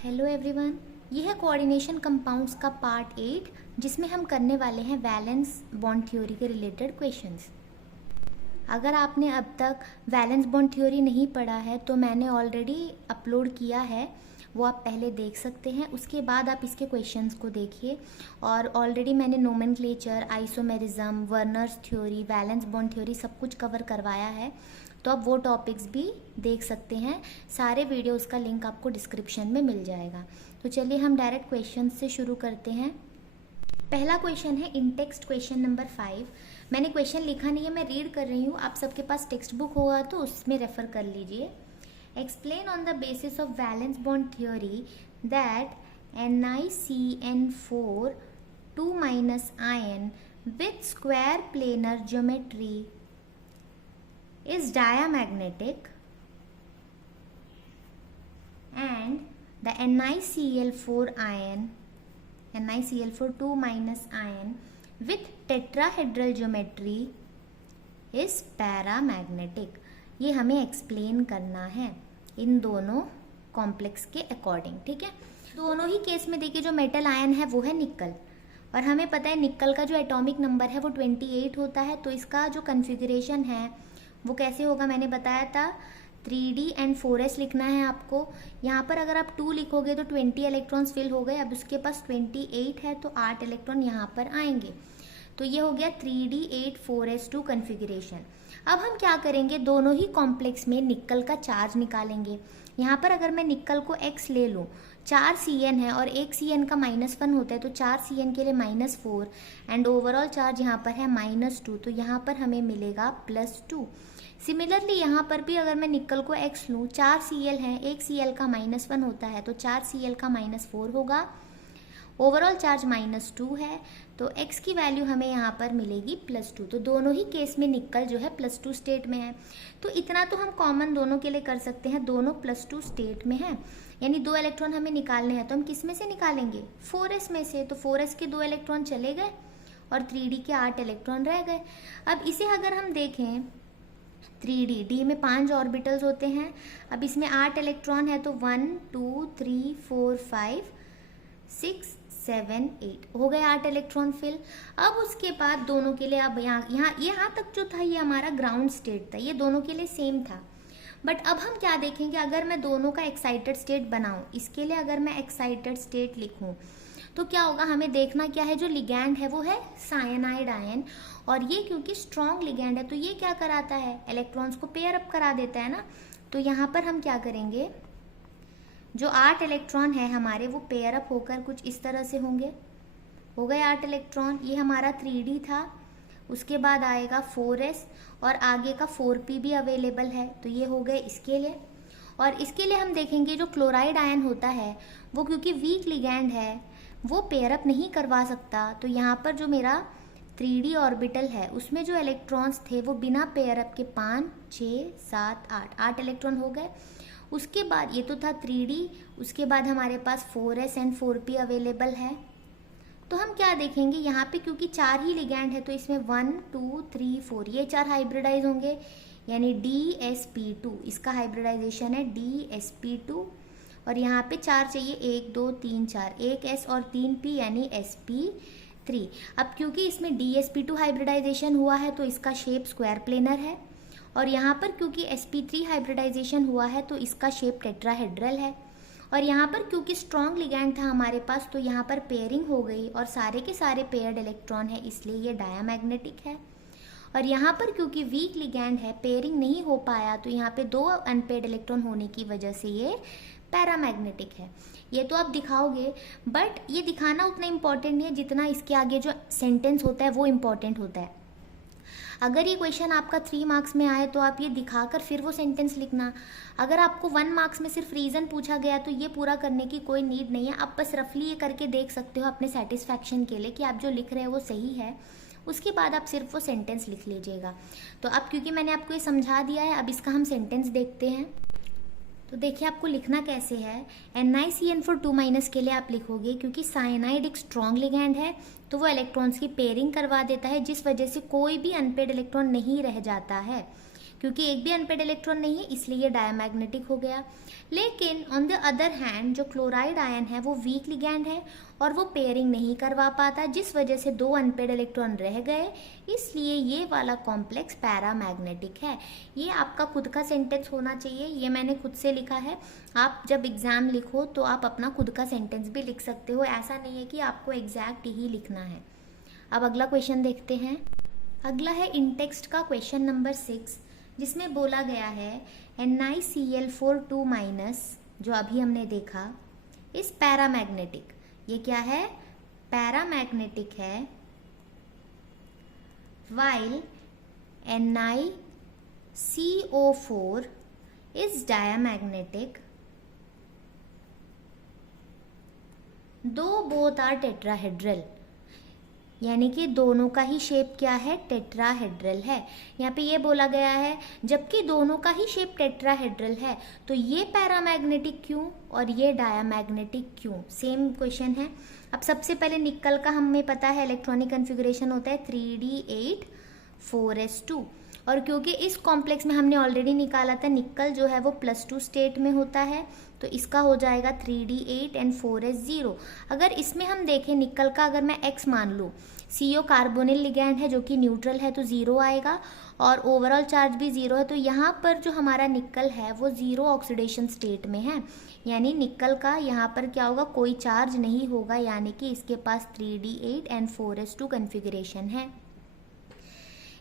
Hello everyone, ये है coordination compounds का पार्ट 8 जिसमें हम करने वाले हैं वैलेंस बॉन्ड थ्योरी के रिलेटेड क्वेश्चंस। अगर आपने अब तक वैलेंस बॉन्ड थ्योरी नहीं पढ़ा है तो मैंने ऑलरेडी अपलोड किया है, वो आप पहले देख सकते हैं। उसके बाद आप इसके क्वेश्चंस को देखिए। और ऑलरेडी मैंने nomenclature, isomerism, Werner's theory, valence bond theory सब कुछ कवर करवाया है, तो आप वो टॉपिक्स भी देख सकते हैं। सारे वीडियोस का लिंक आपको डिस्क्रिप्शन में मिल जाएगा। तो चलिए हम डायरेक्ट क्वेश्चन से शुरू करते हैं। पहला क्वेश्चन है इन टेक्स्ट क्वेश्चन नंबर 5। मैंने क्वेश्चन लिखा नहीं है, मैं रीड कर रही हूँ। आप सबके पास टेक्स्ट बुक होगा तो उसमें रेफर कर लीजिए। Explain on the basis of valence bond theory that NiCN4 2- ion with square planar geometry is diamagnetic and the NiCl4 2- ion with tetrahedral geometry is paramagnetic। ये हमें एक्सप्लेन करना है इन दोनों कॉम्प्लेक्स के अकॉर्डिंग। ठीक है, दोनों ही केस में देखिए जो मेटल आयन है वो है निकल, और हमें पता है निकल का जो एटॉमिक नंबर है वो 28 होता है। तो इसका जो कन्फिगरेशन है वो कैसे होगा, मैंने बताया था 3D एंड 4s लिखना है आपको। यहाँ पर अगर आप 2 लिखोगे तो 20 इलेक्ट्रॉन्स फिल हो गए। अब उसके पास 28 है तो 8 इलेक्ट्रॉन यहाँ पर आएंगे। तो ये हो गया 3D 8 4s2 कन्फिगरेशन। अब हम क्या करेंगे, दोनों ही कॉम्प्लेक्स में निकल का चार्ज निकालेंगे। यहाँ पर अगर मैं निकल को x ले लूँ, 4 Cn है और 1 Cn का -1 होता है, तो 4 Cn के लिए -4 एंड ओवरऑल चार्ज यहाँ पर है -2, तो यहाँ पर हमें मिलेगा +2। सिमिलरली यहाँ पर भी अगर मैं निकल को x लूँ, 4 Cl है, 1 Cl का -1 होता है, तो 4 Cl का -4 होगा। ओवरऑल चार्ज -2 है, तो x की वैल्यू हमें यहाँ पर मिलेगी +2। तो दोनों ही केस में निकल जो है +2 स्टेट में है। तो इतना तो हम कॉमन दोनों के लिए कर सकते हैं, दोनों +2 स्टेट में है, यानी 2 इलेक्ट्रॉन हमें निकालने हैं। तो हम किस में से निकालेंगे, 4s में से। तो 4s के 2 इलेक्ट्रॉन चले गए और 3d के 8 इलेक्ट्रॉन रह गए। अब इसे अगर हम देखें 3d, d में 5 ऑर्बिटल्स होते हैं। अब इसमें 8 इलेक्ट्रॉन है, तो 1 2 3 4 5 6 7 8 हो गए 8 इलेक्ट्रॉन फिल। अब उसके बाद दोनों के लिए, अब यहाँ तक जो था ये हमारा ग्राउंड स्टेट था, ये दोनों के लिए सेम था। बट अब हम क्या देखेंगे, अगर मैं दोनों का एक्साइटेड स्टेट बनाऊं, इसके लिए अगर मैं एक्साइटेड स्टेट लिखूं तो क्या होगा, हमें देखना क्या है, जो लिगैंड है वो है साइनाइड आयन। और ये क्योंकि स्ट्रॉन्ग लिगैंड है तो ये क्या कराता है, इलेक्ट्रॉन्स को पेयर अप करा देता है ना। तो यहाँ पर हम क्या करेंगे, जो 8 इलेक्ट्रॉन है हमारे वो पेयर अप होकर कुछ इस तरह से होंगे। हो गए 8 इलेक्ट्रॉन, ये हमारा 3D था। उसके बाद आएगा 4s और आगे का 4p भी अवेलेबल है, तो ये हो गए इसके लिए। और इसके लिए हम देखेंगे जो क्लोराइड आयन होता है वो क्योंकि वीक लिगैंड है वो पेयर अप नहीं करवा सकता। तो यहाँ पर जो मेरा 3D ऑर्बिटल है उसमें जो इलेक्ट्रॉन्स थे वो बिना पेयर अप के 5 6 7 8 इलेक्ट्रॉन हो गए। उसके बाद ये तो था 3D, उसके बाद हमारे पास 4s एंड 4p अवेलेबल है। तो हम क्या देखेंगे, यहाँ पे क्योंकि 4 ही लिगैंड है तो इसमें 1 2 3 4 ये 4 हाइब्रिडाइज होंगे, यानी DsP2, इसका हाइब्रिडाइजेशन है DsP2। और यहाँ पे 4 चाहिए, 1 2 3 4, 1 s और 3 p यानी sp3। अब क्योंकि इसमें DsP2 हाइब्रिडाइजेशन हुआ है तो इसका शेप स्क्वायर प्लेनर है, और यहाँ पर क्योंकि sp3 हाइब्रिडाइजेशन हुआ है तो इसका शेप टेट्राहेड्रल है। और यहाँ पर क्योंकि स्ट्रॉन्ग लिगैंड था हमारे पास तो यहाँ पर पेयरिंग हो गई और सारे के सारे पेयर्ड इलेक्ट्रॉन है, इसलिए ये डायमैग्नेटिक है। और यहाँ पर क्योंकि वीक लिगैंड है, पेयरिंग नहीं हो पाया, तो यहाँ पे 2 अनपेयर्ड इलेक्ट्रॉन होने की वजह से ये पैरामैग्नेटिक है। ये तो आप दिखाओगे, बट ये दिखाना उतना इम्पॉर्टेंट नहीं है जितना इसके आगे जो सेंटेंस होता है वो इम्पॉर्टेंट होता है। अगर ये क्वेश्चन आपका 3 मार्क्स में आए तो आप ये दिखाकर फिर वो सेंटेंस लिखना। अगर आपको 1 मार्क्स में सिर्फ रीज़न पूछा गया तो ये पूरा करने की कोई नीड नहीं है, आप बस रफली ये करके देख सकते हो अपने सेटिस्फैक्शन के लिए कि आप जो लिख रहे हो वो सही है। उसके बाद आप सिर्फ वो सेंटेंस लिख लीजिएगा। तो अब क्योंकि मैंने आपको ये समझा दिया है, अब इसका हम सेंटेंस देखते हैं। तो देखिए आपको लिखना कैसे है, NiCN4 2- के लिए आप लिखोगे क्योंकि साइनाइड एक स्ट्रॉन्ग लिगैंड है तो वो इलेक्ट्रॉन्स की पेयरिंग करवा देता है, जिस वजह से कोई भी अनपेयर्ड इलेक्ट्रॉन नहीं रह जाता है। क्योंकि एक भी अनपेड इलेक्ट्रॉन नहीं है इसलिए ये डायमैग्नेटिक हो गया। लेकिन ऑन द अदर हैंड जो क्लोराइड आयन है वो वीक लिगैंड है और वो पेयरिंग नहीं करवा पाता, जिस वजह से 2 अनपेड इलेक्ट्रॉन रह गए, इसलिए ये वाला कॉम्प्लेक्स पैरामैग्नेटिक है। ये आपका खुद का सेंटेंस होना चाहिए, ये मैंने खुद से लिखा है। आप जब एग्जाम लिखो तो आप अपना खुद का सेंटेंस भी लिख सकते हो, ऐसा नहीं है कि आपको एग्जैक्ट ही लिखना है। अब अगला क्वेश्चन देखते हैं। अगला है इन टेक्स्ट का क्वेश्चन नंबर 6, जिसमें बोला गया है NiCl4 जो अभी हमने देखा इस पैरामैग्नेटिक। ये क्या है? पैरामैग्नेटिक है। while NiCO4 is diamagnetic though both are tetrahedral, यानी कि दोनों का ही शेप क्या है? टेट्राहेड्रल है। यहाँ पे ये बोला गया है जबकि दोनों का ही शेप टेट्राहेड्रल है तो ये पैरामैग्नेटिक क्यों और ये डायमैग्नेटिक क्यों? सेम क्वेश्चन है। अब सबसे पहले निकल का हमें पता है इलेक्ट्रॉनिक कन्फिगरेशन होता है 3d8 4s2, और क्योंकि इस कॉम्प्लेक्स में हमने ऑलरेडी निकाला था निकल जो है वो +2 स्टेट में होता है तो इसका हो जाएगा 3d8 एंड 4s0। अगर इसमें हम देखें निकल का अगर मैं x मान लूँ, CO कार्बोनिल लिगैंड है जो कि न्यूट्रल है तो 0 आएगा और ओवरऑल चार्ज भी 0 है, तो यहाँ पर जो हमारा निकल है वो 0 ऑक्सीडेशन स्टेट में है, यानी निकल का यहाँ पर क्या होगा? कोई चार्ज नहीं होगा, यानी कि इसके पास 3d8 एंड 4s2 कन्फिगरेशन है।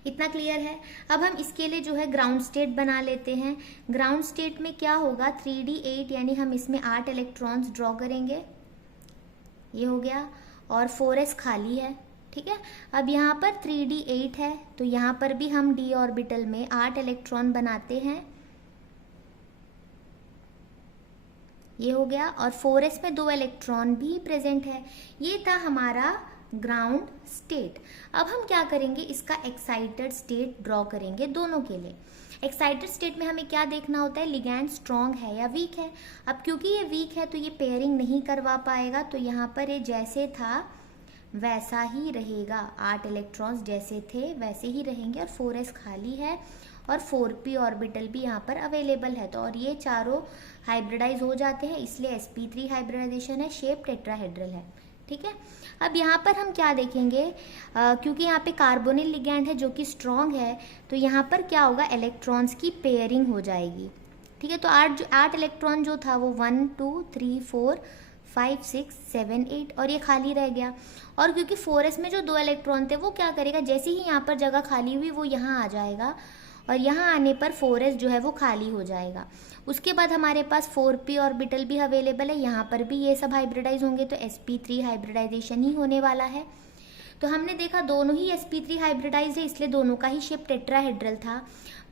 इतना क्लियर है। अब हम इसके लिए जो है ग्राउंड स्टेट बना लेते हैं। ग्राउंड स्टेट में क्या होगा? 3d8 यानी हम इसमें 8 इलेक्ट्रॉन्स ड्रॉ करेंगे, ये हो गया, और 4s खाली है, ठीक है। अब यहाँ पर 3d8 है तो यहाँ पर भी हम d ऑर्बिटल में 8 इलेक्ट्रॉन बनाते हैं, ये हो गया, और 4s में 2 इलेक्ट्रॉन भी प्रेजेंट है। ये था हमारा ग्राउंड स्टेट। अब हम क्या करेंगे? इसका एक्साइटेड स्टेट ड्रॉ करेंगे दोनों के लिए। एक्साइटेड स्टेट में हमें क्या देखना होता है? लिगैंड स्ट्रॉन्ग है या वीक है। अब क्योंकि ये वीक है तो ये पेयरिंग नहीं करवा पाएगा, तो यहाँ पर ये जैसे था वैसा ही रहेगा, 8 इलेक्ट्रॉन्स जैसे थे वैसे ही रहेंगे, और 4s खाली है और 4p ऑर्बिटल भी यहाँ पर अवेलेबल है, तो और ये चारों हाइब्रिडाइज हो जाते हैं, इसलिए sp3 हाइब्रिडाइजेशन है, शेप टेट्राहेड्रल है, ठीक है। अब यहाँ पर हम क्या देखेंगे? क्योंकि यहाँ पे कार्बोनिल लिगैंड है जो कि स्ट्रॉन्ग है तो यहाँ पर क्या होगा? इलेक्ट्रॉन्स की पेयरिंग हो जाएगी, ठीक है। तो 8 इलेक्ट्रॉन जो था वो 1 2 3 4 5 6 7 8 और ये खाली रह गया, और क्योंकि 4s में जो 2 इलेक्ट्रॉन थे वो क्या करेगा? जैसे ही यहाँ पर जगह खाली हुई वो यहाँ आ जाएगा और यहाँ आने पर 4s जो है वो खाली हो जाएगा। उसके बाद हमारे पास 4p ऑर्बिटल भी अवेलेबल है, यहाँ पर भी ये सब हाइब्रिडाइज होंगे तो sp3 हाइब्रिडाइजेशन ही होने वाला है। तो हमने देखा दोनों ही sp3 हाइब्रिडाइज है, इसलिए दोनों का ही शेप टेट्राहेड्रल था।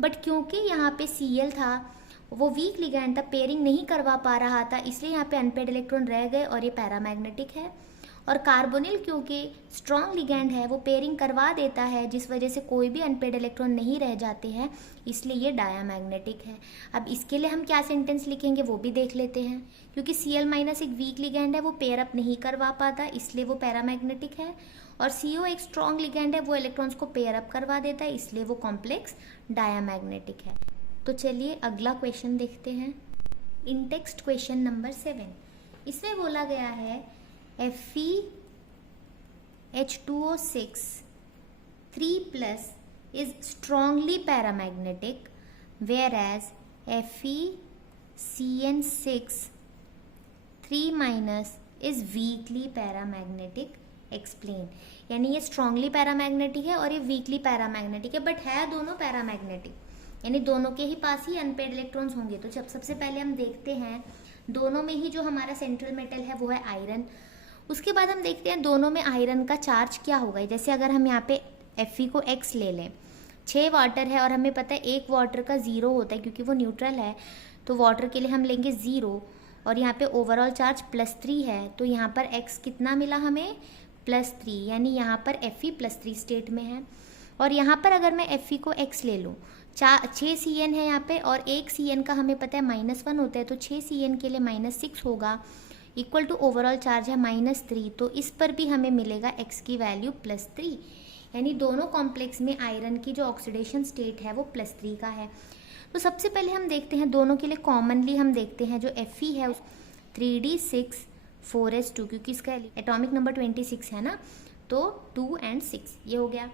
बट क्योंकि यहाँ पे Cl था वो वीक लिगैंड था, पेयरिंग नहीं करवा पा रहा था, इसलिए यहाँ पे अनपेड इलेक्ट्रॉन रह गए और ये पैरामैग्नेटिक है। और कार्बोनिल क्योंकि स्ट्रॉन्ग लिगैंड है वो पेयरिंग करवा देता है, जिस वजह से कोई भी अनपेड इलेक्ट्रॉन नहीं रह जाते हैं, इसलिए ये डायमैग्नेटिक है। अब इसके लिए हम क्या सेंटेंस लिखेंगे वो भी देख लेते हैं। क्योंकि Cl- एक वीक लिगैंड है वो पेयर अप नहीं करवा पाता, इसलिए वो पैरामैग्नेटिक है, और CO एक स्ट्रॉन्ग लिगैंड है वो इलेक्ट्रॉन्स को पेयर अप करवा देता है, इसलिए वो कॉम्प्लेक्स डायमैग्नेटिक है। तो चलिए अगला क्वेश्चन देखते हैं। इन टेक्स्ट क्वेश्चन नंबर 7, इसमें बोला गया है FeH2O6 3+ is strongly paramagnetic whereas FeCN6 3- is weakly paramagnetic, explain। यानी ये स्ट्रांगली पैरामैग्नेटिक है और ये वीकली पैरामैग्नेटिक है, बट है दोनों पैरामैग्नेटिक, यानी दोनों के ही पास ही अनपेड इलेक्ट्रॉन्स होंगे। तो जब सबसे पहले हम देखते हैं दोनों में ही जो हमारा सेंट्रल मेटल है वो है आयरन। उसके बाद हम देखते हैं दोनों में आयरन का चार्ज क्या होगा। जैसे अगर हम यहाँ पे Fe को x ले लें, 6 वाटर है और हमें पता है 1 वाटर का 0 होता है क्योंकि वो न्यूट्रल है, तो वाटर के लिए हम लेंगे 0, और यहाँ पे ओवरऑल चार्ज +3 है, तो यहाँ पर x कितना मिला हमें? +3, यानी यहाँ पर Fe +3 स्टेट में है। और यहाँ पर अगर मैं Fe को x ले लूँ, 6 Cn है यहाँ पे और 1 Cn का हमें पता है -1 होता है, तो 6 Cn के लिए -6 होगा, इक्वल टू ओवरऑल चार्ज है -3, तो इस पर भी हमें मिलेगा x की वैल्यू +3। यानी दोनों कॉम्प्लेक्स में आयरन की जो ऑक्सीडेशन स्टेट है वो +3 का है। तो सबसे पहले हम देखते हैं दोनों के लिए कॉमनली हम देखते हैं जो Fe है 3d6 4s2, क्योंकि इसका एटॉमिक नंबर 26 है ना, तो 2 और 6 ये हो गया।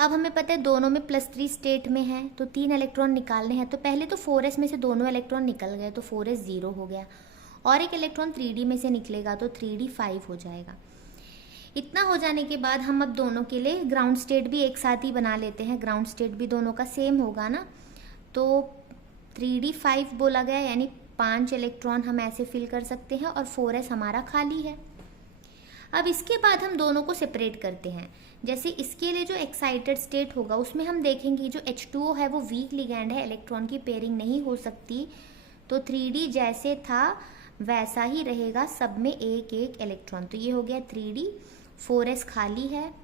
अब हमें पता है दोनों में +3 स्टेट में है, तो 3 इलेक्ट्रॉन निकालने हैं। तो पहले तो 4s में से दोनों इलेक्ट्रॉन निकल गए, तो 4s 0 हो गया, और एक इलेक्ट्रॉन 3d में से निकलेगा तो 3d 5 हो जाएगा। इतना हो जाने के बाद हम अब दोनों के लिए ग्राउंड स्टेट भी एक साथ ही बना लेते हैं। ग्राउंड स्टेट भी दोनों का सेम होगा ना, तो 3d 5 बोला गया, यानी 5 इलेक्ट्रॉन हम ऐसे फिल कर सकते हैं और 4s हमारा खाली है। अब इसके बाद हम दोनों को सेपरेट करते हैं। जैसे इसके लिए जो एक्साइटेड स्टेट होगा उसमें हम देखेंगे जो H2O है वो वीक लिगैंड है, इलेक्ट्रॉन की पेयरिंग नहीं हो सकती, तो 3d जैसे था वैसा ही रहेगा, सब में एक एक इलेक्ट्रॉन। तो ये हो गया 3d, 4s खाली है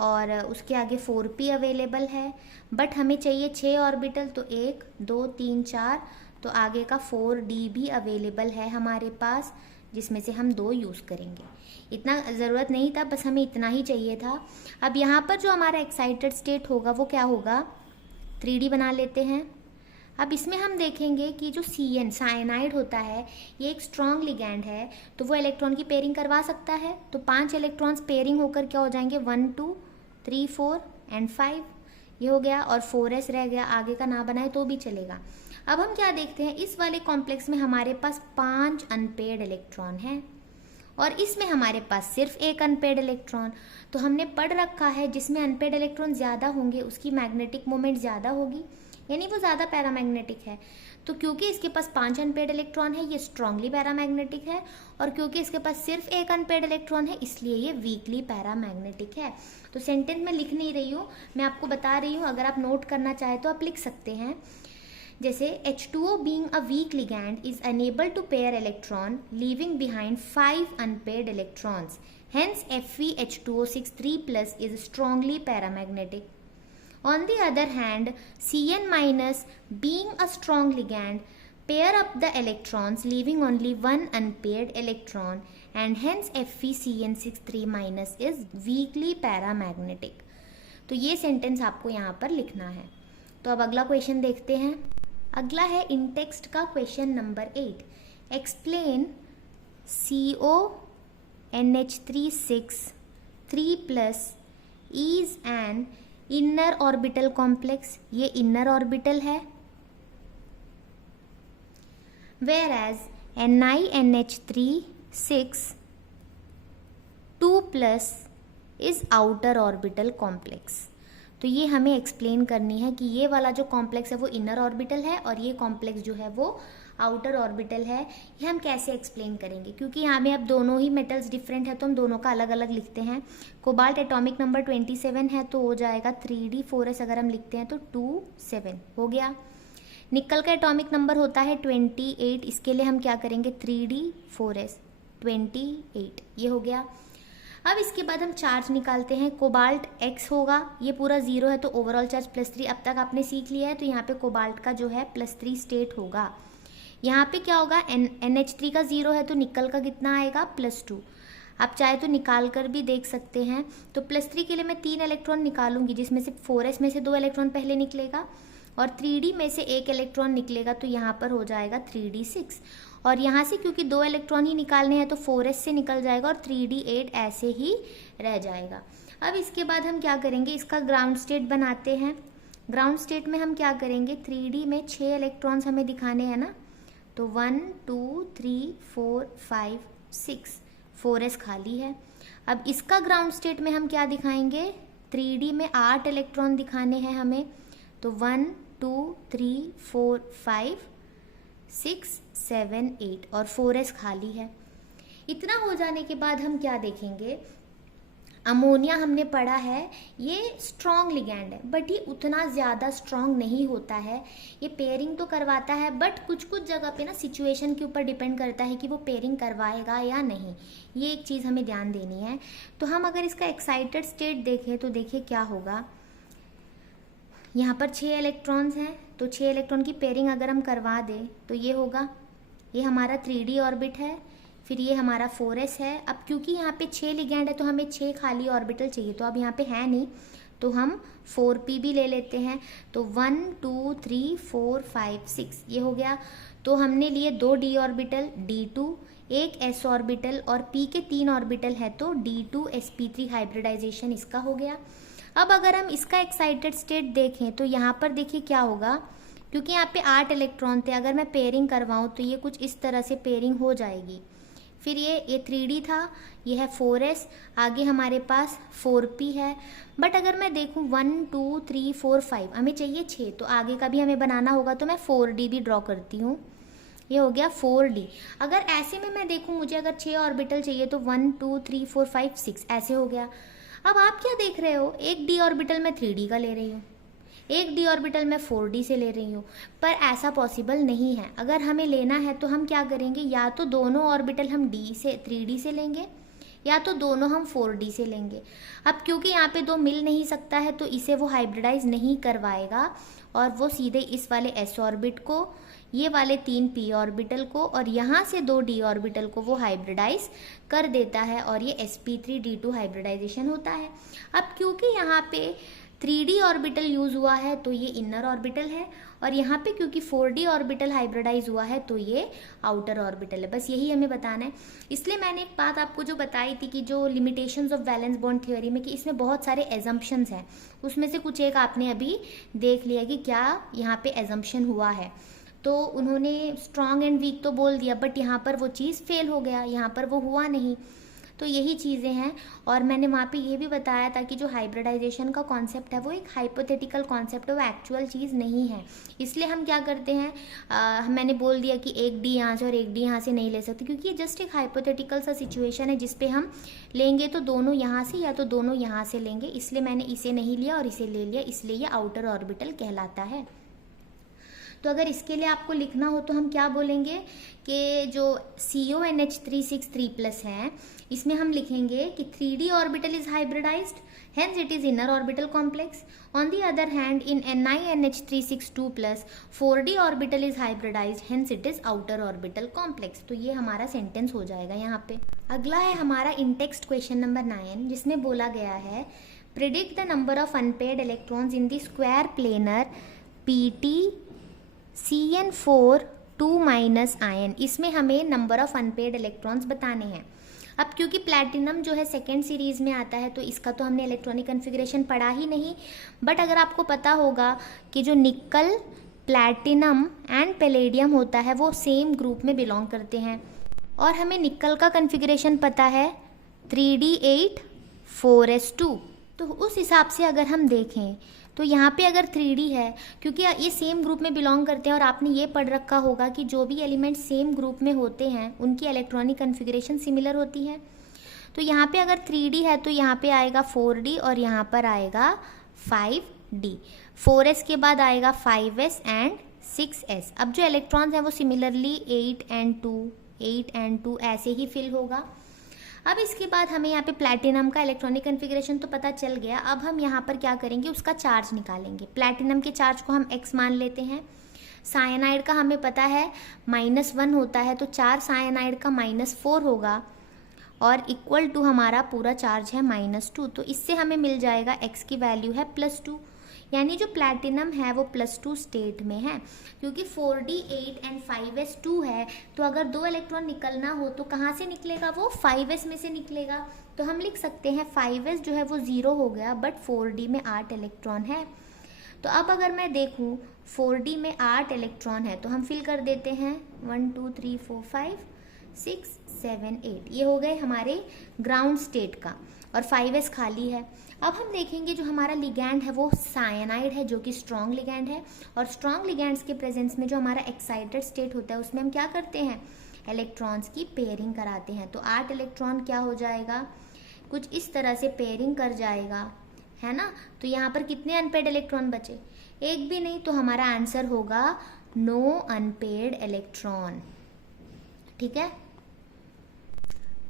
और उसके आगे 4p अवेलेबल है, बट हमें चाहिए 6 ऑर्बिटल, तो 1 2 3 4, तो आगे का 4d भी अवेलेबल है हमारे पास, जिसमें से हम 2 यूज़ करेंगे। इतना ज़रूरत नहीं था, बस हमें इतना ही चाहिए था। अब यहाँ पर जो हमारा एक्साइटेड स्टेट होगा वो क्या होगा, 3d बना लेते हैं। अब इसमें हम देखेंगे कि जो CN साइनाइड होता है ये एक स्ट्रॉन्ग लिगैंड है, तो वो इलेक्ट्रॉन की पेयरिंग करवा सकता है। तो 5 इलेक्ट्रॉन्स पेयरिंग होकर क्या हो जाएंगे, 1 2 3 4 और 5 ये हो गया, और 4s रह गया, आगे का ना बनाए तो भी चलेगा। अब हम क्या देखते हैं, इस वाले कॉम्प्लेक्स में हमारे पास 5 अनपेयर्ड इलेक्ट्रॉन हैं और इसमें हमारे पास सिर्फ एक अनपेयर्ड इलेक्ट्रॉन। तो हमने पढ़ रखा है जिसमें अनपेयर्ड इलेक्ट्रॉन ज़्यादा होंगे उसकी मैग्नेटिक मोमेंट ज़्यादा होगी, यानी वो ज़्यादा पैरामैग्नेटिक है। तो क्योंकि इसके पास 5 अनपेयर्ड इलेक्ट्रॉन है ये स्ट्रांगली पैरामैग्नेटिक है, और क्योंकि इसके पास सिर्फ एक अनपेयर्ड इलेक्ट्रॉन है इसलिए ये वीकली पैरामैग्नेटिक है। तो सेंटेंस में लिख नहीं रही हूँ, मैं आपको बता रही हूँ, अगर आप नोट करना चाहें तो आप लिख सकते हैं। जैसे H2O being a weak ligand is unable to pair electron, leaving behind 5 unpaired electrons. Hence FeH2O6 3+ is strongly paramagnetic. On the other hand, Cn- being a strong ligand pair up the electrons, leaving only one unpaired electron, and hence FeCN6 3- is weakly paramagnetic. तो ये sentence आपको यहाँ पर लिखना है। तो अब अगला क्वेश्चन देखते हैं। अगला है इन टेक्स्ट का question number 8। Explain CONH36 3+ is an inner orbital complex, ये इनर ऑर्बिटल है, whereas NiNH36 2+ is outer orbital complex. तो ये हमें एक्सप्लेन करनी है कि ये वाला जो कॉम्प्लेक्स है वो इनर ऑर्बिटल है और ये कॉम्प्लेक्स जो है वो आउटर ऑर्बिटल है। ये हम कैसे एक्सप्लेन करेंगे, क्योंकि यहाँ में अब दोनों ही मेटल्स डिफरेंट है तो हम दोनों का अलग अलग लिखते हैं। कोबाल्ट एटॉमिक नंबर 27 है तो हो जाएगा 3d 4s, अगर हम लिखते हैं तो 2 7 हो गया। निकल का एटॉमिक नंबर होता है 28, इसके लिए हम क्या करेंगे 3d 4s 28 ये हो गया। अब इसके बाद हम चार्ज निकालते हैं। कोबाल्ट X होगा, ये पूरा 0 है तो ओवरऑल चार्ज +3 अब तक आपने सीख लिया है। तो यहाँ पे कोबाल्ट का जो है +3 स्टेट होगा। यहाँ पे क्या होगा, NH3 का 0 है तो निकल का कितना आएगा +2। आप चाहे तो निकाल कर भी देख सकते हैं। तो +3 के लिए मैं 3 इलेक्ट्रॉन निकालूंगी, जिसमें से 4s में से 2 इलेक्ट्रॉन पहले निकलेगा और 3d में से 1 इलेक्ट्रॉन निकलेगा, तो यहाँ पर हो जाएगा 3d 6। और यहाँ से क्योंकि 2 इलेक्ट्रॉन ही निकालने हैं तो 4s से निकल जाएगा और 3d 8 ऐसे ही रह जाएगा। अब इसके बाद हम क्या करेंगे, इसका ग्राउंड स्टेट बनाते हैं। ग्राउंड स्टेट में हम क्या करेंगे, 3d में 6 इलेक्ट्रॉन्स हमें दिखाने हैं ना, तो 1 2 3 4 5 6 4s खाली है। अब इसका ग्राउंड स्टेट में हम क्या दिखाएंगे, 3d में 8 इलेक्ट्रॉन दिखाने हैं हमें, तो 1 2 3 4 5 6 7 8 और 4s खाली है। इतना हो जाने के बाद हम क्या देखेंगे, अमोनिया हमने पढ़ा है ये स्ट्रॉन्ग लिगैंड है, बट ये उतना ज़्यादा स्ट्रॉन्ग नहीं होता है। ये पेयरिंग तो करवाता है बट कुछ कुछ जगह पे ना सिचुएशन के ऊपर डिपेंड करता है कि वो पेयरिंग करवाएगा या नहीं, ये एक चीज़ हमें ध्यान देनी है। तो हम अगर इसका एक्साइटेड स्टेट देखें तो देखिए क्या होगा, यहाँ पर 6 इलेक्ट्रॉन्स हैं तो 6 इलेक्ट्रॉन की पेयरिंग अगर हम करवा दें तो ये होगा, ये हमारा 3d ऑर्बिट है, फिर ये हमारा 4s है। अब क्योंकि यहाँ पे 6 लिगैंड है तो हमें 6 खाली ऑर्बिटल चाहिए, तो अब यहाँ पे है नहीं तो हम 4p भी ले लेते हैं। तो 1 2 3 4 5 6 ये हो गया। तो हमने लिए 2 d ऑर्बिटल d2, एक s ऑर्बिटल और p के 3 ऑर्बिटल है तो d2 sp3 हाइब्रिडाइजेशन इसका हो गया। अब अगर हम इसका एक्साइटेड स्टेट देखें तो यहाँ पर देखिए क्या होगा, क्योंकि यहाँ पे 8 इलेक्ट्रॉन थे, अगर मैं पेयरिंग करवाऊँ तो ये कुछ इस तरह से पेयरिंग हो जाएगी। फिर ये 3D था, ये है 4s, आगे हमारे पास 4p है। बट अगर मैं देखूँ 1 2 3 4 5 हमें चाहिए 6, तो आगे का भी हमें बनाना होगा, तो मैं 4D भी ड्रॉ करती हूँ। ये हो गया 4D। अगर ऐसे में मैं देखूँ मुझे अगर 6 ऑर्बिटल चाहिए तो 1 2 3 4 5 6 ऐसे हो गया। अब आप क्या देख रहे हो, एक d ऑर्बिटल मैं 3D का ले रही हूँ, एक d ऑर्बिटल मैं 4D से ले रही हूँ, पर ऐसा पॉसिबल नहीं है। अगर हमें लेना है तो हम क्या करेंगे, या तो दोनों ऑर्बिटल हम 3D से लेंगे या तो दोनों हम 4D से लेंगे। अब क्योंकि यहाँ पे दो मिल नहीं सकता है तो इसे वो हाइब्रिडाइज नहीं करवाएगा और वो सीधे इस वाले s ऑर्बिट को, ये वाले 3 p ऑर्बिटल को और यहाँ से 2 d ऑर्बिटल को वो हाइब्रिडाइज कर देता है और ये sp3d2 हाइब्रिडाइजेशन होता है। अब क्योंकि यहाँ पे 3d ऑर्बिटल यूज हुआ है तो ये इनर ऑर्बिटल है और यहाँ पे क्योंकि 4d ऑर्बिटल हाइब्रिडाइज हुआ है तो ये आउटर ऑर्बिटल है। बस यही हमें बताना है। इसलिए मैंने एक बात आपको जो बताई थी कि जो limitations of valence bond theory में कि इसमें बहुत सारे एजम्पशंस हैं, उसमें से कुछ एक आपने अभी देख लिया कि क्या यहाँ पे एजम्पशन हुआ है। तो उन्होंने स्ट्रॉन्ग एंड वीक तो बोल दिया, बट यहाँ पर वो चीज़ फेल हो गया, यहाँ पर वो हुआ नहीं। तो यही चीज़ें हैं। और मैंने वहाँ पे ये भी बताया था कि जो हाइब्रिडाइजेशन का कॉन्सेप्ट है वो एक हाइपोथेटिकल कॉन्सेप्ट है, वो एक्चुअल चीज़ नहीं है। इसलिए हम क्या करते हैं, मैंने बोल दिया कि एक डी यहाँ से और एक डी यहाँ से नहीं ले सकते, क्योंकि ये जस्ट एक हाइपोथेटिकल सा सिचुएशन है जिसपे हम लेंगे तो दोनों यहाँ से या तो दोनों यहाँ से लेंगे। इसलिए मैंने इसे नहीं लिया और इसे ले लिया, इसलिए ये आउटर ऑर्बिटल कहलाता है। तो अगर इसके लिए आपको लिखना हो तो हम क्या बोलेंगे कि जो CONH363+ है इसमें हम लिखेंगे कि 3d orbital is hybridized, hence it is inner orbital complex. On the other hand, in NiNH362+, 4d orbital is hybridized, hence it is outer orbital complex. तो ये हमारा सेंटेंस हो जाएगा यहाँ पे। अगला है हमारा इन टेक्स्ट क्वेश्चन नंबर 9, जिसमें बोला गया है predict the number of unpaired electrons in the square planar PT CN4 2- ion. इसमें हमें नंबर ऑफ अनपेयर्ड इलेक्ट्रॉन्स बताने हैं। अब क्योंकि प्लैटिनम जो है सेकेंड सीरीज में आता है तो इसका तो हमने इलेक्ट्रॉनिक कन्फिग्रेशन पढ़ा ही नहीं, बट अगर आपको पता होगा कि जो निकल, प्लैटिनम एंड पैलेडियम होता है वो सेम ग्रुप में बिलोंग करते हैं। और हमें निकल का कन्फिग्रेशन पता है 3d8 4s2। तो उस हिसाब से अगर हम देखें तो यहाँ पे अगर 3d है, क्योंकि ये सेम ग्रुप में बिलोंग करते हैं और आपने ये पढ़ रखा होगा कि जो भी एलिमेंट सेम ग्रुप में होते हैं उनकी इलेक्ट्रॉनिक कन्फिग्रेशन सिमिलर होती है। तो यहाँ पे अगर 3d है तो यहाँ पे आएगा 4d और यहाँ पर आएगा 5d। 4s के बाद आएगा 5s एंड 6s। अब जो इलेक्ट्रॉन्स हैं वो सिमिलरली 8 and 2 ऐसे ही फिल होगा। अब इसके बाद हमें यहाँ पे प्लैटिनम का इलेक्ट्रॉनिक कन्फिग्रेशन तो पता चल गया। अब हम यहाँ पर क्या करेंगे, उसका चार्ज निकालेंगे। प्लैटिनम के चार्ज को हम x मान लेते हैं। साइनाइड का हमें पता है -1 होता है, तो 4 साइनाइड का -4 होगा और इक्वल टू हमारा पूरा चार्ज है -2। तो इससे हमें मिल जाएगा x की वैल्यू है +2, यानी जो प्लैटिनम है वो +2 स्टेट में है। क्योंकि 4d 8 एंड 5s 2 है, तो अगर 2 इलेक्ट्रॉन निकलना हो तो कहाँ से निकलेगा, वो 5s में से निकलेगा। तो हम लिख सकते हैं 5s जो है वो 0 हो गया, बट 4d में 8 इलेक्ट्रॉन है। तो अब अगर मैं देखूँ 4d में 8 इलेक्ट्रॉन है तो हम फिल कर देते हैं 1 2 3 4 5 6 7 8। ये हो गए हमारे ग्राउंड स्टेट का और 5s खाली है। अब हम देखेंगे जो हमारा लिगैंड है वो साइनाइड है, जो कि स्ट्रॉन्ग लिगैंड है। और स्ट्रॉन्ग लिगैंड्स के प्रेजेंस में जो हमारा एक्साइटेड स्टेट होता है उसमें हम क्या करते हैं, इलेक्ट्रॉन्स की पेयरिंग कराते हैं। तो 8 इलेक्ट्रॉन क्या हो जाएगा, कुछ इस तरह से पेयरिंग कर जाएगा, है ना। तो यहाँ पर कितने अनपेयर्ड इलेक्ट्रॉन बचे, एक भी नहीं। तो हमारा आंसर होगा नो अनपेयर्ड इलेक्ट्रॉन। ठीक है।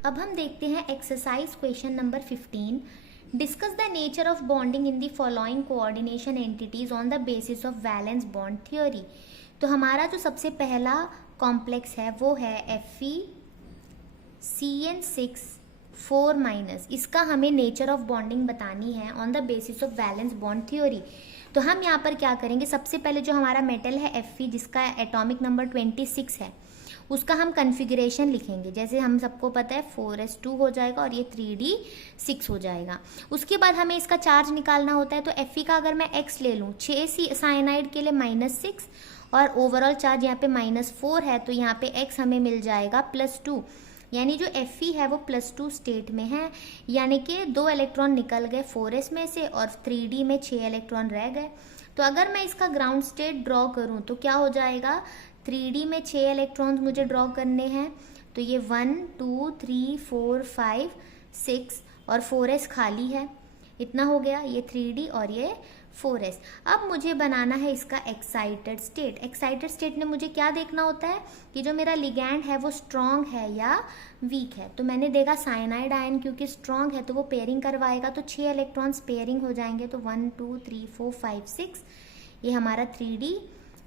अब हम देखते हैं exercise question number 15। Discuss the nature of bonding in the following coordination entities on the basis of valence bond theory. तो हमारा जो सबसे पहला कॉम्प्लेक्स है वो है Fe CN6 4 माइनस, इसका हमें नेचर ऑफ बॉन्डिंग बतानी है on the basis of valence bond theory. तो हम यहाँ पर क्या करेंगे, सबसे पहले जो हमारा मेटल है Fe जिसका एटॉमिक नंबर 26 है, उसका हम कन्फिग्रेशन लिखेंगे। जैसे हम सबको पता है 4s2 हो जाएगा और ये 3d6 हो जाएगा। उसके बाद हमें इसका चार्ज निकालना होता है। तो Fe का अगर मैं x ले लूँ, 6 साइनाइड के लिए -6 और ओवरऑल चार्ज यहाँ पे -4 है, तो यहाँ पे x हमें मिल जाएगा +2, यानी जो Fe है वो +2 स्टेट में है, यानी कि 2 इलेक्ट्रॉन निकल गए 4s में से और 3d में 6 इलेक्ट्रॉन रह गए। तो अगर मैं इसका ग्राउंड स्टेट ड्रॉ करूँ तो क्या हो जाएगा, 3d में 6 इलेक्ट्रॉन्स मुझे ड्रॉ करने हैं, तो ये 1 2 3 4 5 6 और 4s खाली है, इतना हो गया, ये 3d और ये 4s। अब मुझे बनाना है इसका एक्साइटेड स्टेट। एक्साइटेड स्टेट में मुझे क्या देखना होता है कि जो मेरा लिगैंड है वो स्ट्रॉन्ग है या वीक है। तो मैंने देखा साइनाइड आयन क्योंकि स्ट्रॉन्ग है तो वो पेयरिंग करवाएगा, तो 6 इलेक्ट्रॉन्स पेयरिंग हो जाएंगे, तो 1 2 3 4 5 6, ये हमारा 3d,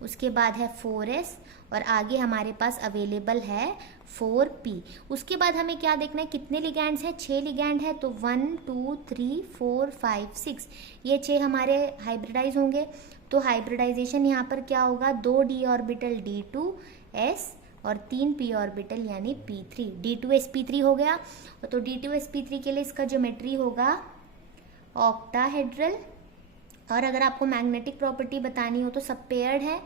उसके बाद है 4s और आगे हमारे पास अवेलेबल है 4p। उसके बाद हमें क्या देखना है, कितने लिगैंड्स हैं, 6 लिगैंड है, तो 1 2 3 4 5 6, ये 6 हमारे हाइब्रिडाइज होंगे। तो हाइब्रिडाइजेशन यहाँ पर क्या होगा, 2 d ऑर्बिटल d2s और 3 p ऑर्बिटल यानी p3, d2sp3 हो गया। तो d2sp3 के लिए इसका ज्योमेट्री होगा ऑक्टाहेड्रल, और अगर आपको मैग्नेटिक प्रॉपर्टी बतानी हो तो सब पेयर्ड है,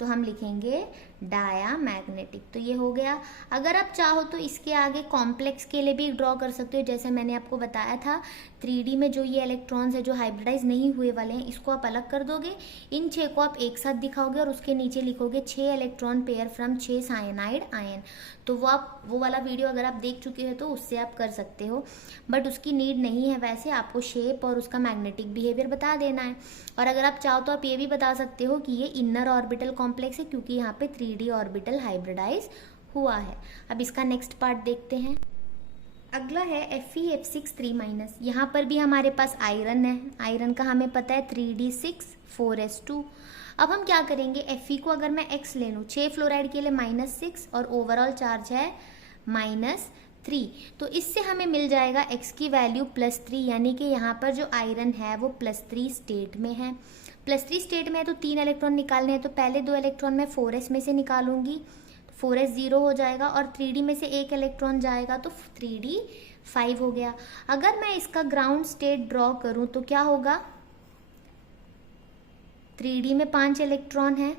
तो हम लिखेंगे डाया मैग्नेटिक। तो ये हो गया। अगर आप चाहो तो इसके आगे कॉम्प्लेक्स के लिए भी ड्रॉ कर सकते हो, जैसे मैंने आपको बताया था 3D में जो ये इलेक्ट्रॉन्स है जो हाइब्रिडाइज नहीं हुए वाले हैं, इसको आप अलग कर दोगे, इन 6 को आप एक साथ दिखाओगे और उसके नीचे लिखोगे 6 electron pair from 6 cyanide ion. तो वो वाला वीडियो अगर आप देख चुके हो तो उससे आप कर सकते हो, बट उसकी नीड नहीं है, वैसे आपको शेप और उसका मैग्नेटिक बिहेवियर बता देना है। और अगर आप चाहो तो आप ये भी बता सकते हो कि ये इनर ऑर्बिटल कॉम्प्लेक्स है क्योंकि यहाँ पे 3D ऑर्बिटल हाइब्रिडाइज हुआ है। अब इसका नेक्स्ट पार्ट देखते हैं। अगला है FeF6 3-, यहाँ पर भी हमारे पास आयरन है, आयरन का हमें पता है 3d6 4s2। अब हम क्या करेंगे, Fe को अगर मैं x ले लूँ, 6 फ्लोराइड के लिए -6 और ओवरऑल चार्ज है -3, तो इससे हमें मिल जाएगा x की वैल्यू +3, यानी कि यहाँ पर जो आयरन है वो +3 स्टेट में है। +3 स्टेट में है तो 3 इलेक्ट्रॉन निकालने हैं, तो पहले 2 इलेक्ट्रॉन मैं 4s में से निकालूंगी, 4s 0 हो जाएगा और 3d में से 1 इलेक्ट्रॉन जाएगा तो 3d 5 हो गया। अगर मैं इसका ग्राउंड स्टेट ड्रॉ करूं तो क्या होगा, 3d में 5 इलेक्ट्रॉन है,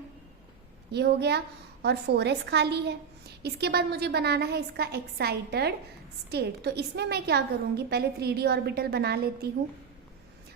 ये हो गया, और 4s खाली है। इसके बाद मुझे बनाना है इसका एक्साइटेड स्टेट। तो इसमें मैं क्या करूंगी, पहले 3d ऑर्बिटल बना लेती हूँ।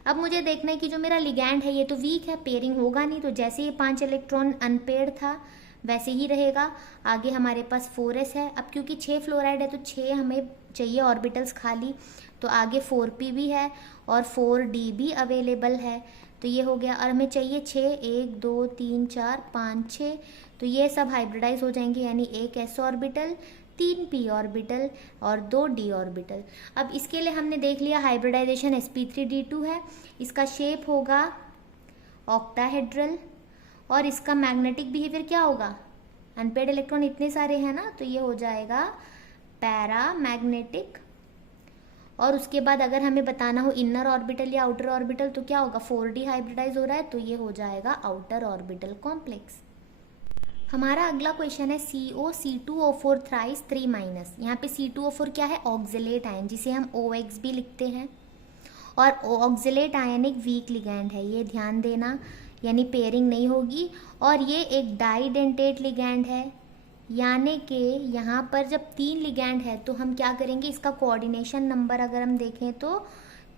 अब मुझे देखना है कि जो मेरा लिगैंड है ये तो वीक है, पेयरिंग होगा नहीं, तो जैसे ये 5 इलेक्ट्रॉन अनपेयर्ड था वैसे ही रहेगा। आगे हमारे पास 4s है, अब क्योंकि 6 फ्लोराइड है तो 6 हमें चाहिए ऑर्बिटल्स खाली, तो आगे 4p भी है और 4d भी अवेलेबल है, तो ये हो गया। और हमें चाहिए 6, 1 2 3 4 5 6, तो ये सब हाइब्रिडाइज हो जाएंगे, यानी 1 s ऑर्बिटल, 3 p ऑर्बिटल और 2 d ऑर्बिटल। अब इसके लिए हमने देख लिया हाइब्रिडाइजेशन sp3d2 है, इसका शेप होगा ऑक्टाहेड्रल और इसका मैग्नेटिक बिहेवियर क्या होगा, अनपेयर्ड इलेक्ट्रॉन इतने सारे हैं ना, तो ये हो जाएगा पैरा मैग्नेटिक। और उसके बाद अगर हमें बताना हो इनर ऑर्बिटल या आउटर ऑर्बिटल तो क्या होगा, 4d हाइब्रिडाइज हो रहा है तो ये हो जाएगा आउटर ऑर्बिटल कॉम्प्लेक्स। हमारा अगला क्वेश्चन है CO C2O4 थ्राइस 3-, यहाँ पे C2O4 क्या है, ऑक्जेलेट आयन, जिसे हम OX भी लिखते हैं, और ऑक्जेलेट आयन एक वीक लिगैंड है, ये ध्यान देना, यानी पेयरिंग नहीं होगी। और ये एक डाइडेंटेट लिगैंड है, यानी कि यहाँ पर जब 3 लिगैंड है तो हम क्या करेंगे, इसका कोऑर्डिनेशन नंबर अगर हम देखें तो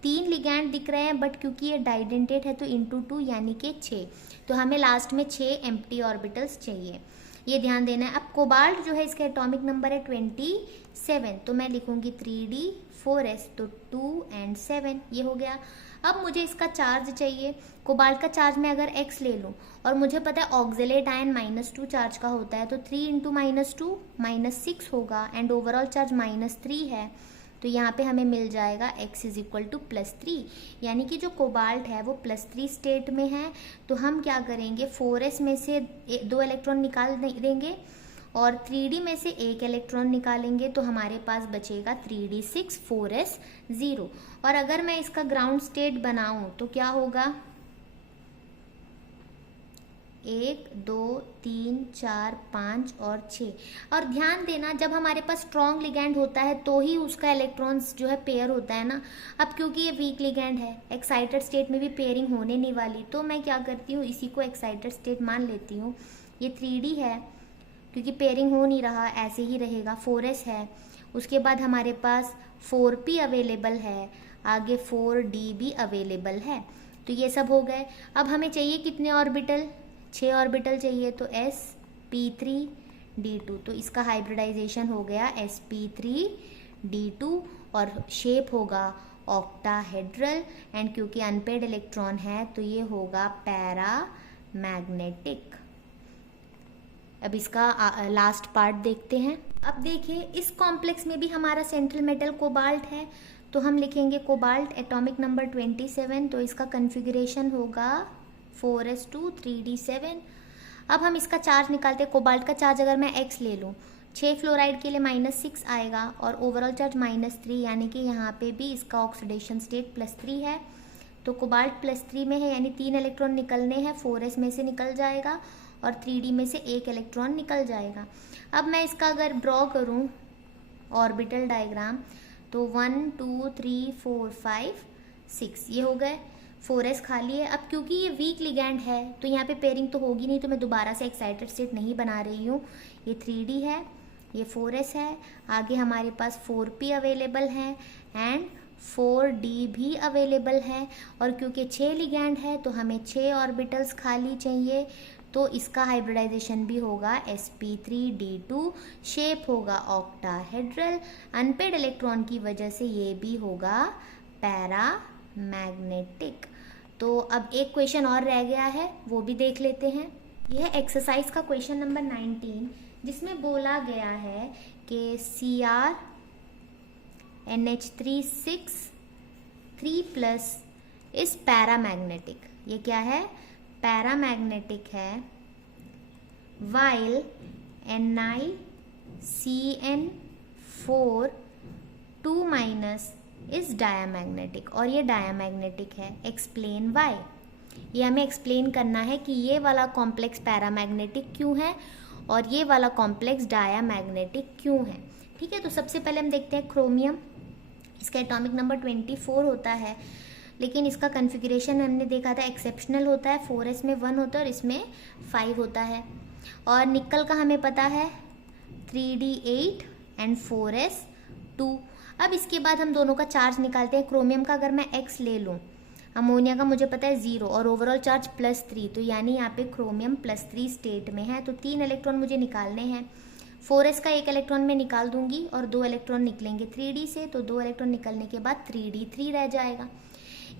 3 लिगैंड दिख रहे हैं, बट क्योंकि ये डाइडेंटेट है तो × 2 यानी कि 6, तो हमें लास्ट में 6 एम्प्टी ऑर्बिटल्स चाहिए, ये ध्यान देना है। अब कोबाल्ट जो है इसका एटॉमिक नंबर है 27, तो मैं लिखूंगी 3d 4s, तो 2 and 7, ये हो गया। अब मुझे इसका चार्ज चाहिए, कोबाल्ट का चार्ज मैं अगर x ले लूँ और मुझे पता है ऑक्जेलेट आयन -2 चार्ज का होता है, तो 3 × -2 -6 होगा, एंड ओवरऑल चार्ज -3 है, तो यहाँ पे हमें मिल जाएगा x = +3, यानी कि जो कोबाल्ट है वो +3 स्टेट में है। तो हम क्या करेंगे, 4s में से 2 इलेक्ट्रॉन निकाल देंगे और 3D में से एक इलेक्ट्रॉन निकालेंगे तो हमारे पास बचेगा 3d6 4s 0। और अगर मैं इसका ग्राउंड स्टेट बनाऊं तो क्या होगा, 1 2 3 4 5 और 6। और ध्यान देना, जब हमारे पास स्ट्रॉन्ग लिगैंड होता है तो ही उसका इलेक्ट्रॉन्स जो है पेयर होता है ना। अब क्योंकि ये वीक लिगैंड है, एक्साइटेड स्टेट में भी पेयरिंग होने नहीं वाली, तो मैं क्या करती हूँ, इसी को एक्साइटेड स्टेट मान लेती हूँ। ये 3D है क्योंकि पेयरिंग हो नहीं रहा, ऐसे ही रहेगा। 4s है, उसके बाद हमारे पास 4p अवेलेबल है, आगे 4d भी अवेलेबल है। तो ये सब हो गए। अब हमें चाहिए कितने ऑर्बिटल, 6 ऑर्बिटल चाहिए, तो sp3d2। तो इसका हाइब्रिडाइजेशन हो गया sp3d2 और शेप होगा ऑक्टाहेड्रल। एंड क्योंकि अनपेड इलेक्ट्रॉन है तो ये होगा पैरामैग्नेटिक। अब इसका लास्ट पार्ट देखते हैं। अब देखिए, इस कॉम्प्लेक्स में भी हमारा सेंट्रल मेटल कोबाल्ट है, तो हम लिखेंगे कोबाल्ट एटॉमिक नंबर 27। तो इसका कन्फिगरेशन होगा 4s2 3d7। अब हम इसका चार्ज निकालते हैं। कोबाल्ट का चार्ज अगर मैं x ले लूँ, 6 फ्लोराइड के लिए -6 आएगा और ओवरऑल चार्ज -3, यानी कि यहाँ पे भी इसका ऑक्सीडेशन स्टेट +3 है। तो कोबाल्ट +3 में है, यानी 3 इलेक्ट्रॉन निकलने हैं, 4s में से निकल जाएगा और 3d में से 1 इलेक्ट्रॉन निकल जाएगा। अब मैं इसका अगर ड्रॉ करूँ ऑर्बिटल डायग्राम, तो 1 2 3 4 5 6 ये हो गए। 4s खाली है। अब क्योंकि ये वीक लिगैंड है तो यहाँ पे पेयरिंग तो होगी नहीं, तो मैं दोबारा से एक्साइटेड स्टेट नहीं बना रही हूँ। ये 3d है, ये 4s है, आगे हमारे पास 4p अवेलेबल है एंड 4d भी अवेलेबल है। और क्योंकि 6 लिगैंड है तो हमें 6 ऑर्बिटल्स खाली चाहिए, तो इसका हाइब्रिडाइजेशन भी होगा sp3d2, शेप होगा ऑक्टाहेड्रल। अनपेड इलेक्ट्रॉन की वजह से ये भी होगा पैरामैग्नेटिक। तो अब एक क्वेश्चन और रह गया है, वो भी देख लेते हैं। यह एक्सरसाइज का क्वेश्चन नंबर 19, जिसमें बोला गया है कि CrNH3 इस पैरामैग्नेटिक। ये क्या है, पैरामैग्नेटिक है। while NiCN4 2- इज डायामैग्नेटिक, और ये डायामैग्नेटिक है। Explain why. ये हमें एक्सप्लेन करना है कि ये वाला कॉम्प्लेक्स पैरामैग्नेटिक क्यों है और ये वाला कॉम्प्लेक्स डायामैग्नेटिक क्यों है। ठीक है, तो सबसे पहले हम देखते हैं क्रोमियम। इसका एटॉमिक नंबर 24 होता है, लेकिन इसका कन्फिगरेशन हमने देखा था एक्सेप्शनल होता है। 4s में 1 होता है और इसमें 5 होता है। और निकल का हमें पता है 3d8 एंड 4s 2। अब इसके बाद हम दोनों का चार्ज निकालते हैं। क्रोमियम का अगर मैं x ले लूँ, अमोनिया का मुझे पता है 0 और ओवरऑल चार्ज +3, तो यानी यहाँ पे क्रोमियम +3 स्टेट में है। तो 3 इलेक्ट्रॉन मुझे निकालने हैं। 4s का 1 इलेक्ट्रॉन में निकाल दूंगी और 2 इलेक्ट्रॉन निकलेंगे 3d से, तो 2 इलेक्ट्रॉन निकलने के बाद 3d3 रह जाएगा।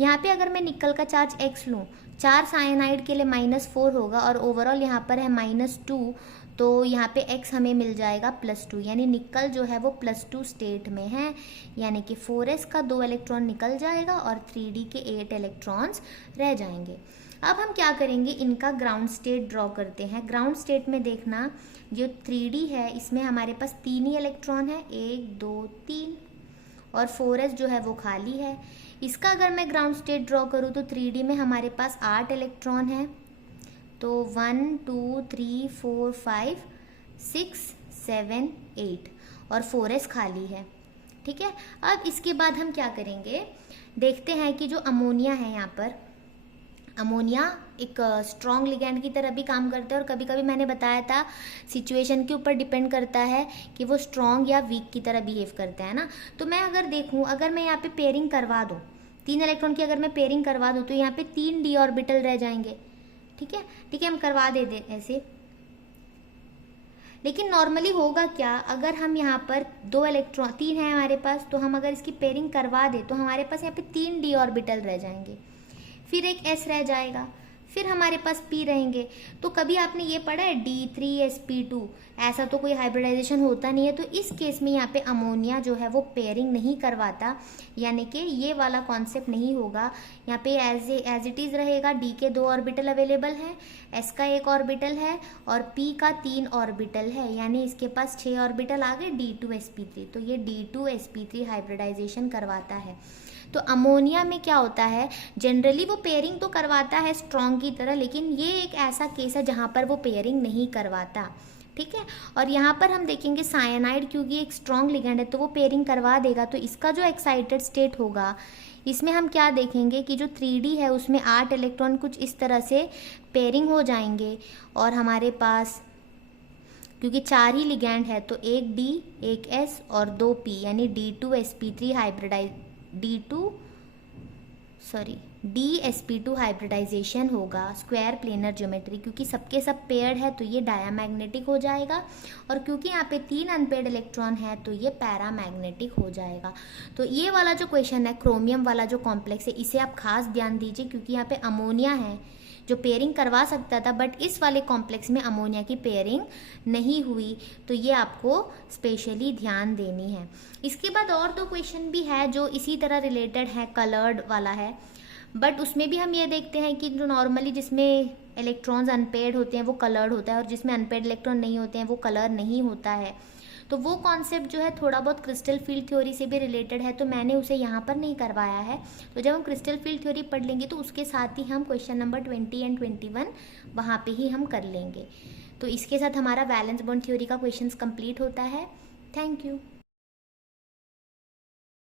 यहाँ पे अगर मैं निकल का चार्ज x लूँ, 4 साइनाइड के लिए -4 होगा और ओवरऑल यहाँ पर है -2, तो यहाँ पे x हमें मिल जाएगा +2, यानी निकल जो है वो +2 स्टेट में है, यानी कि 4s का 2 इलेक्ट्रॉन निकल जाएगा और 3d के 8 इलेक्ट्रॉन्स रह जाएंगे। अब हम क्या करेंगे, इनका ग्राउंड स्टेट ड्रॉ करते हैं। ग्राउंड स्टेट में देखना, जो 3d है इसमें हमारे पास 3 ही इलेक्ट्रॉन है, 1 2 3, और 4s जो है वो खाली है। इसका अगर मैं ग्राउंड स्टेट ड्रॉ करूँ तो 3d में हमारे पास 8 इलेक्ट्रॉन है, तो 1 2 3 4 5 6 7 8 और 4s खाली है। ठीक है, अब इसके बाद हम क्या करेंगे, देखते हैं कि जो अमोनिया है, यहाँ पर अमोनिया एक स्ट्रॉन्ग लिगैंड की तरह भी काम करता है और कभी कभी मैंने बताया था सिचुएशन के ऊपर डिपेंड करता है कि वो स्ट्रॉन्ग या वीक की तरह बिहेव करता है ना। तो मैं अगर देखूं, अगर मैं यहाँ पे पेयरिंग करवा दूं, 3 इलेक्ट्रॉन की अगर मैं पेयरिंग करवा दूं तो यहाँ पे 3 d ऑर्बिटल रह जाएंगे। ठीक है, हम करवा दे ऐसे। लेकिन नॉर्मली होगा क्या, अगर हम यहाँ पर 2 इलेक्ट्रॉन 3 है हमारे पास, तो हम अगर इसकी पेयरिंग करवा दे तो हमारे पास यहाँ पे 3 d ऑर्बिटल रह जाएंगे, फिर एक s रह जाएगा, फिर हमारे पास P रहेंगे। तो कभी आपने ये पढ़ा है D3sp2, ऐसा तो कोई हाइब्रिडाइजेशन होता नहीं है। तो इस केस में यहाँ पे अमोनिया जो है वो पेयरिंग नहीं करवाता, यानी कि ये वाला कॉन्सेप्ट नहीं होगा। यहाँ पे एज इट इज़ रहेगा। D के 2 ऑर्बिटल अवेलेबल हैं, S का 1 ऑर्बिटल है और P का 3 ऑर्बिटल है, यानी इसके पास 6 ऑर्बिटल आ गए D2sp3। तो ये D2sp3 हाइब्रिडाइजेशन करवाता है। तो अमोनिया में क्या होता है, जनरली वो पेयरिंग तो करवाता है स्ट्रॉन्ग की तरह, लेकिन ये एक ऐसा केस है जहाँ पर वो पेयरिंग नहीं करवाता। ठीक है। और यहाँ पर हम देखेंगे साइनाइड, क्योंकि एक स्ट्रॉन्ग लिगेंड है तो वो पेयरिंग करवा देगा। तो इसका जो एक्साइटेड स्टेट होगा, इसमें हम क्या देखेंगे कि जो 3D है उसमें 8 इलेक्ट्रॉन कुछ इस तरह से पेयरिंग हो जाएंगे। और हमारे पास क्योंकि 4 ही लिगेंड है तो एक D, एक S और 2 P, यानी D2sp3 DsP2 हाइब्रिडाइजेशन होगा स्क्वायर प्लेनर ज्योमेट्री, क्योंकि सबके सब पेयर्ड है तो ये डायामैग्नेटिक हो जाएगा। और क्योंकि यहाँ पे 3 अनपेयर्ड इलेक्ट्रॉन है तो ये पैरामैग्नेटिक हो जाएगा। तो ये वाला जो क्वेश्चन है, क्रोमियम वाला जो कॉम्प्लेक्स है, इसे आप खास ध्यान दीजिए, क्योंकि यहाँ पे अमोनिया है जो पेयरिंग करवा सकता था, बट इस वाले कॉम्प्लेक्स में अमोनिया की पेयरिंग नहीं हुई। तो ये आपको स्पेशली ध्यान देनी है। इसके बाद और 2 क्वेश्चन भी है जो इसी तरह रिलेटेड है, कलर्ड वाला है, बट उसमें भी हम ये देखते हैं कि जो नॉर्मली जिसमें इलेक्ट्रॉन्स अनपेयर्ड होते हैं वो कलर्ड होता है, और जिसमें अनपेयर्ड इलेक्ट्रॉन नहीं होते हैं वो कलर नहीं होता है। तो वो कॉन्सेप्ट जो है थोड़ा बहुत क्रिस्टल फील्ड थ्योरी से भी रिलेटेड है, तो मैंने उसे यहाँ पर नहीं करवाया है। तो जब हम क्रिस्टल फील्ड थ्योरी पढ़ लेंगे तो उसके साथ ही हम क्वेश्चन नंबर 20 एंड 21 वहाँ पे ही हम कर लेंगे। तो इसके साथ हमारा वैलेंस बॉन्ड थ्योरी का क्वेश्चंस कंप्लीट होता है। Thank you.